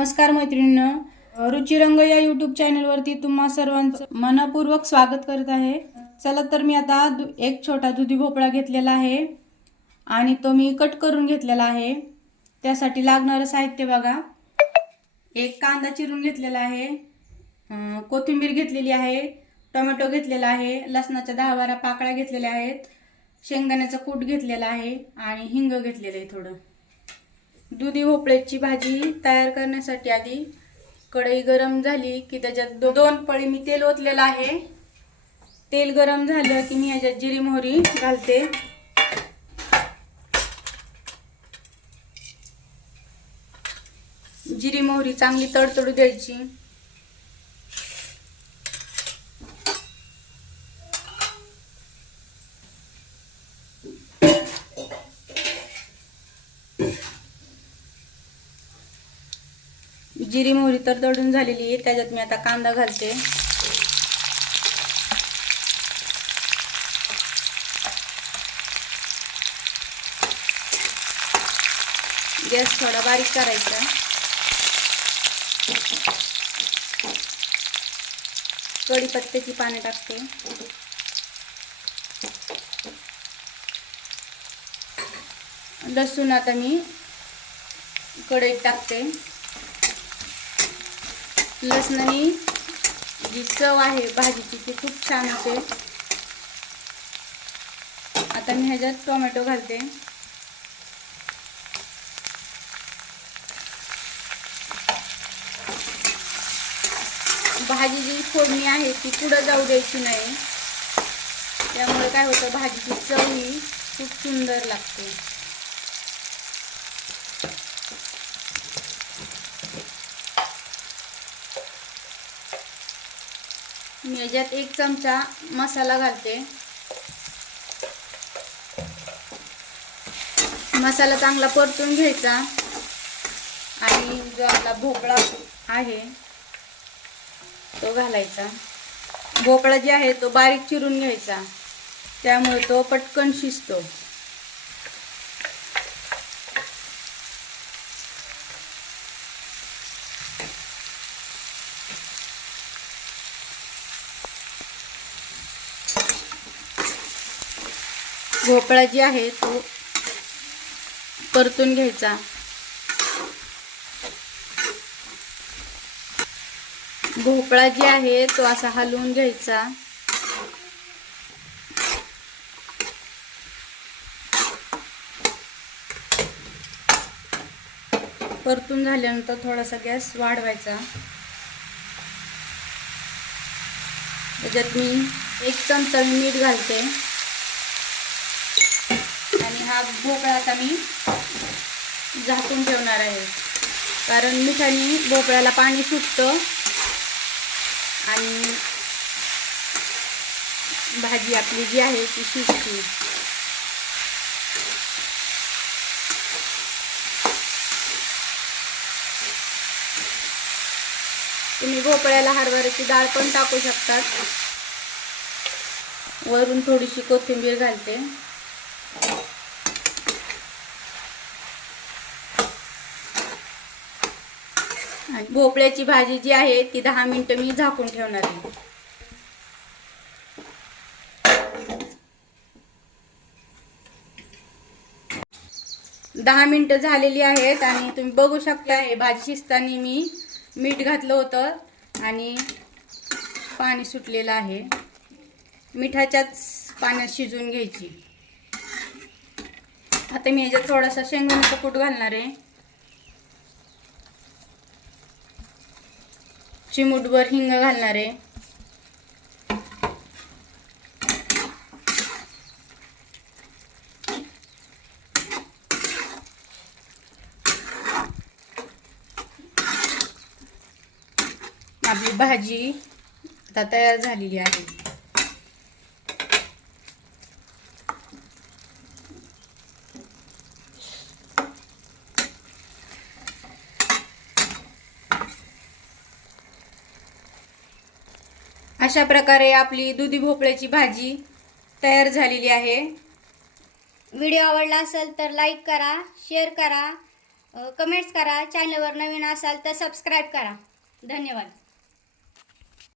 नमस्कार मैत्रिणीनं. रुचिरंग या यूट्यूब चॅनलवरती तुम्हा सर्वांचं मनपूर्वक स्वागत करत आहे. चला तर मी आता दु- एक छोटा दुधी भोपळा घेतलेला आहे आणि तो मी कट करून घेतलेला आहे. त्यासाठी लागणारं साहित्य बघा. एक कांदा चिरून घेतलेला आहे. कोथिंबीर घेतलेली आहे. टोमॅटो घेतलेला आहे. लसणाच्या दहा बारा पाकळ्या घेतलेल्या आहेत. शेंगदाण्याचा कूट घेतलेला आहे. आणि हिंग घेतलेलं आहे थोडं. दुधी भोपळ्याची भाजी तयार करण्यासाठी आधी कढई गरम झाली की त्याच्यात दो- दोन पळी मी तेल ओतलेलं आहे. तेल गरम झालं की मी याच्यात जिरी मोहरी घालते. जिरी मोहरी चांगली तडतडू द्यायची. जिरी मोहरी तर दळून झालेली आहे त्याच्यात मी आता कांदा घालते. गॅस थोडा बारीक करायचा. कढीपत्त्याची पाने टाकते. लसूण आता मी कढईत टाकते. लसणाने जी चव आहे भाजीची ती खूप छान होते. आता मी ह्याच्यात टोमॅटो घालते. भाजी जी फोडणी आहे ती पुढं जाऊ द्यायची नाही. त्यामुळे काय होतं भाजीची चव ही खूप सुंदर लागते. मी याच्यात एक चमचा मसाला घालते. मसाला चांगला परतून घ्यायचा. आणि जो आपला भोपळा आहे तो घालायचा. भोपळा जे आहे तो बारीक चिरून घ्यायचा. त्यामुळे तो पटकन शिजतो. भोपळा जी आहे तो परतून घ्यायचा. भोपळा जी आहे तो असा हलवून घ्यायचा. परतून झाल्यानंतर थोडासा गॅस वाढवायचा. त्याच्यात मी एक चमचा मीठ घालते. भोपळा आता मी झाकून ठेवणार आहे. कारण मिठाने भोपळ्याला पाणी सुटतं आणि भाजी आपली जी आहे ती शिजते तुम्ही भोपळ्याला हरभऱ्याची डाळ पण टाकू शकतात. वरून थोडीशी कोथिंबीर घालते. आणि भोपळ्याची भाजी जी आहे ती दहा मिनटं मी झाकून ठेवणार आहे. दहा मिनटं झालेली आहेत आणि तुम्ही बघू शकता हे भाजी शिजताना मी मीठ घातलं होतं आणि पाणी सुटलेलं आहे. मिठाच्याच पाण्यात शिजवून घ्यायची. आता मी याच्यात थोडासा शेंगदाण्याचा कूट घालणार आहे. चिमूटभर हिंग घालणार. आहे आपली भाजी आता तयार झालेली आहे. अशा प्रकारे आपली दुधी भोपळ्याची भाजी तयार झालेली आहे. व्हिडिओ आवडला असेल तर लाईक करा शेअर करा कमेंट्स करा. चॅनलवर नवीन असाल तर सबस्क्राईब करा. धन्यवाद.